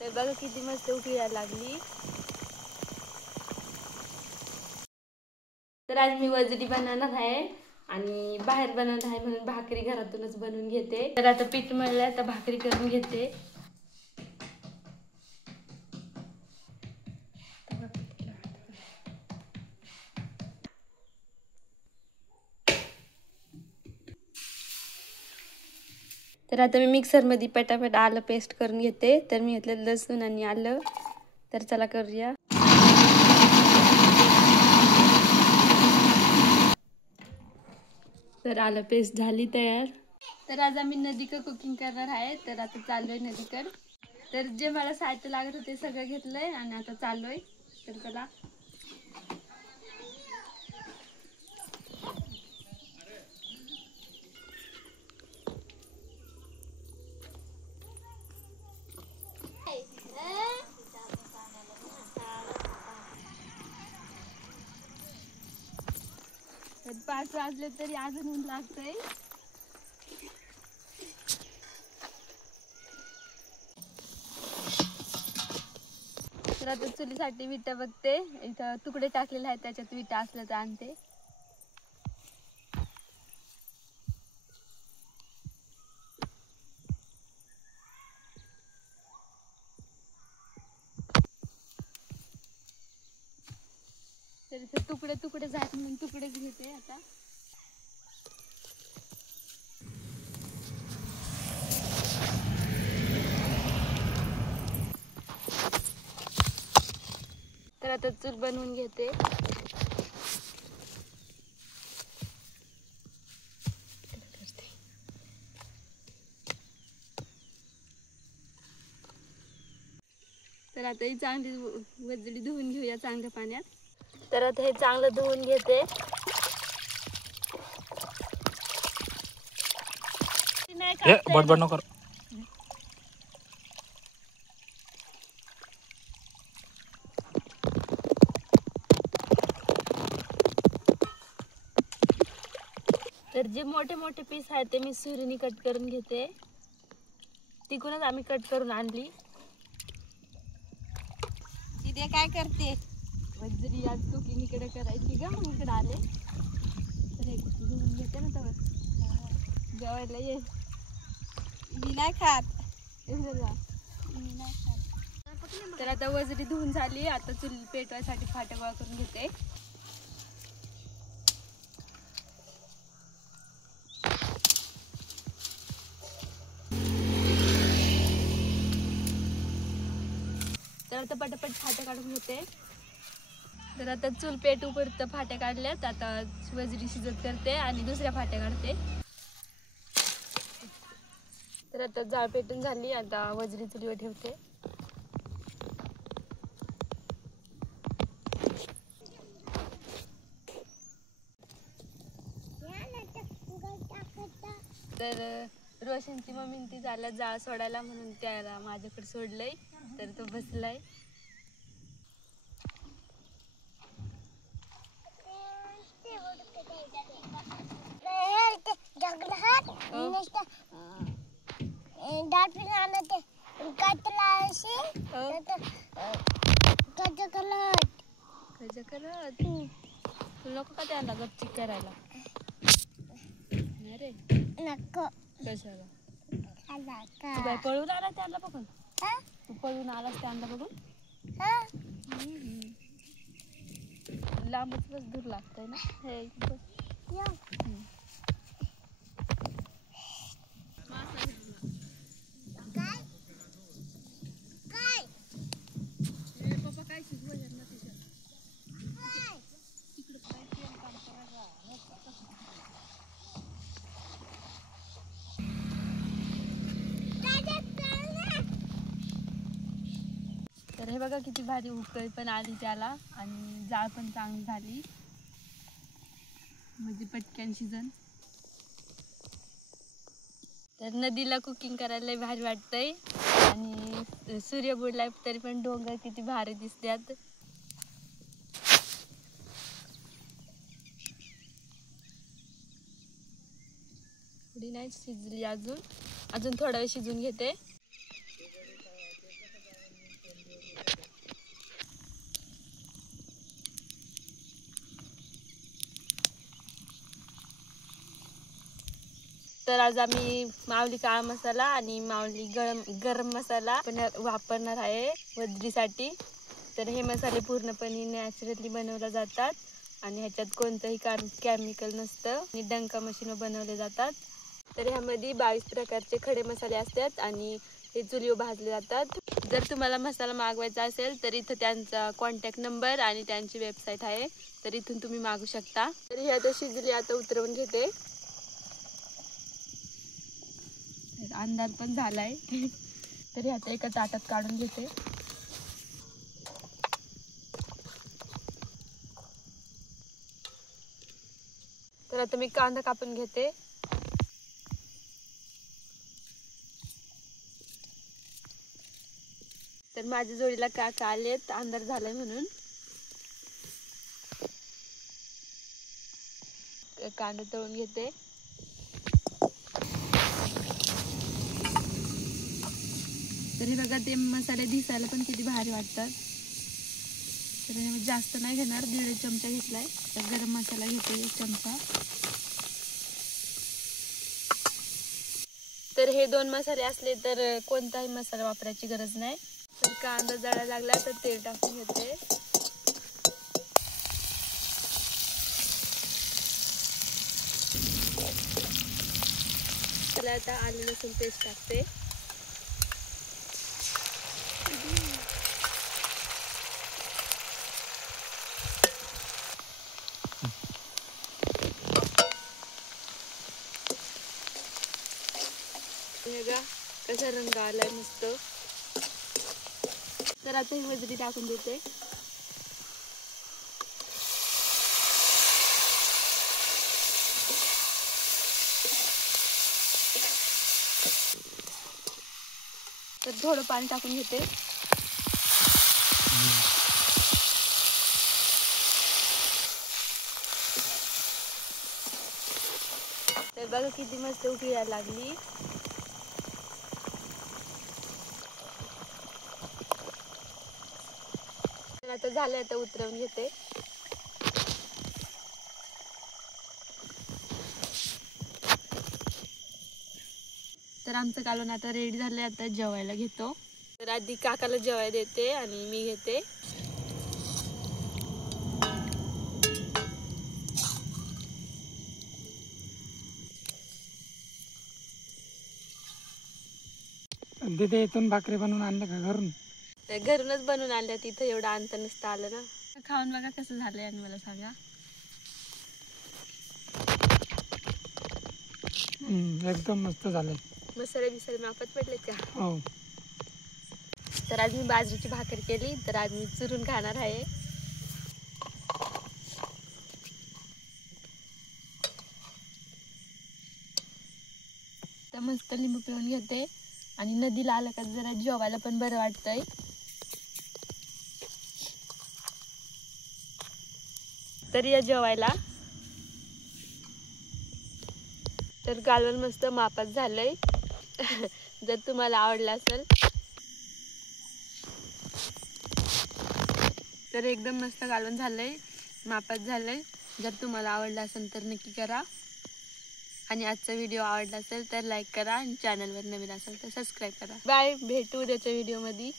तर बघा किती मस्त उकळी यायला लागली. तर आज मी वजडी बनवणार आहे आणि बाहेर बनवणार आहे म्हणून भाकरी घरातूनच बनवून घेते. तर आता पीठ मळलं आता भाकरी करून घेते. तर आता मी मिक्सरमध्ये पटापट आलं पेस्ट करून घेते. तर मी घेतलं लसूण आणि आलं. तर चला करूया. तर आलं पेस्ट झाली तयार. तर आज आम्ही नदीकडे कुकिंग करणार आहे. तर आता चाललोय नदीकडे. तर जे मला साहित्य लागत होते सगळं घेतलंय आणि आता चाललोय. तर चला. तर 5 वाजले तरी अजून ऊन लागतंय. तर आता चुलीसाठी विटा बघते. इथं तुकडे टाकलेले आहेत त्याच्यात विटा असल्या तर आणते. तर इथे तुकडे तुकडे जात म्हणून तुकडेच घेते आता. तर आता चूल बनवून घेते. तर आता ही चांगली वजडी धुवून घेऊया चांगल्या पाण्यात. तर आता हे चांगलं धुवून घेते. बडबड नको. तर जे मोठे मोठे पीस आहेत ते मी सुरीने कट करून घेते. तिकडूनच आम्ही कट करून आणली. तिथे काय करते? वजडी आज कुकिंग इकडे करायची ग म्हणून इकडे आले. तर एक धुवून घेते ना तर जेवायला ये. मी नाही खात. मी नाही खात. तर आता वजडी धुवून झाली. आता चुली पेटवायसाठी फाट्या गोळा करून घेते. तर आता पटापट फाट्या काढून घेते. तर आता चूल पेटूपर्यंत फाट्या काढल्यात. आता वजडी शिजत करते आणि दुसऱ्या फाट्या काढते. तर आता जाळ पेटून झाली. आता वजडी चुलीवर ठेवते. तर रोशनची मम्मी ती झालं जाळ सोडायला म्हणून त्याला माझ्याकडे सोडलंय. तर तो बसलाय. तू नको का त्याला गपचिक करायला? अरे नको. कशाला? तू काय पळून आला त्याला बघून? तू पळून आलास त्यांना बघून? लांबच बस दूर लागतंय ना. हे तर हे बघा किती भारी उकळी पण आली त्याला आणि जाळ पण चांगली झाली. म्हणजे पटकन शिजन. तर नदीला कुकिंग करायला भारी वाटतंय आणि सूर्य बुडलाय तरी पण डोंगर किती भारी दिसतात. उडी नाही शिजली, अजून थोडा वेळ शिजून घेते. तर आज आम्ही माऊली काळा मसाला आणि माऊली गरम मसाला पण वापरणार आहे वजरीसाठी. तर हे मसाले पूर्णपणे नॅचरली बनवले जातात आणि ह्याच्यात कोणतंही केमिकल नसतं आणि डंका मशीनवर बनवले जातात. तर ह्यामध्ये 22 प्रकारचे खडे मसाले असतात आणि हे चुलीवर भाजले जातात. जर तुम्हाला मसाला मागवायचा असेल तर इथं त्यांचा कॉन्टॅक्ट नंबर आणि त्यांची वेबसाईट आहे, तर इथून तुम्ही मागू शकता. तर हे आता शिजली, आता उतरवून घेते. अंधार पण झालाय तरी आता एका ताटात काढून घेते. तर आता मी कांदा कापून घेते. तर माझ्या जोडीला काका आलेत अंधार झालाय म्हणून. कांदा तळून घेते. तरी बघा ते मसाले दिसायला पण किती भारी वाटतात. तर हे जास्त नाही घेणार, 1.5 चमचा घेतलाय. तर गरम मसाला घेते 1 चमचा. तर हे 2 मसाले असले तर कोणताही मसाला वापरायची गरज नाही. तर कांदा जळायला लागला तर तेल टाकून घेते. त्याला आता आलं लसूण पेस्ट टाकते. बघा कसा रंग आलाय मस्त. तर आता ही वजरी टाकून देते. तर थोडं पाणी टाकून घेते. तर बघा किती मस्त उकळी यायला लागली. तर आता झालं, आता उतरवून घेते. तर आमचं कालवण आता रेडी झालंय, आता जेवायला घेतो. तर आधी काकाला जेवायला देते आणि मी घेते. तिथे इथून भाकरी बनवून आणलं का घरून? तर घरूनच बनवून आणल्या, तिथं एवढं अंतर नसतं आलं ना. खाऊन बघा कसं झालंय आणि मला सांगा. एकदम मस्त झालंय. मसाले बिसाले मापात पडलेत का? हो. तर आज मी बाजरीची भाकरी केली, तर आज मी चुरून खाणार आहे. तर मस्त लिंबू पिळून घेते आणि नदीला आलं का जरा जेवायला पण बरं वाटतंय. तर या जेवायला. तर कालवण मस्त मापात झालंय. जर तुम्हाला आवडलं असेल तर एकदम मस्त कालवण झालंय, मापात झालंय. जर तुम्हाला आवडलं असेल तर नक्की करा आणि आजचा व्हिडिओ आवडला असेल तर लाईक करा आणि चॅनलवर नवीन असेल तर सबस्क्राईब करा. बाय, भेटू उद्याच्या व्हिडिओमध्ये.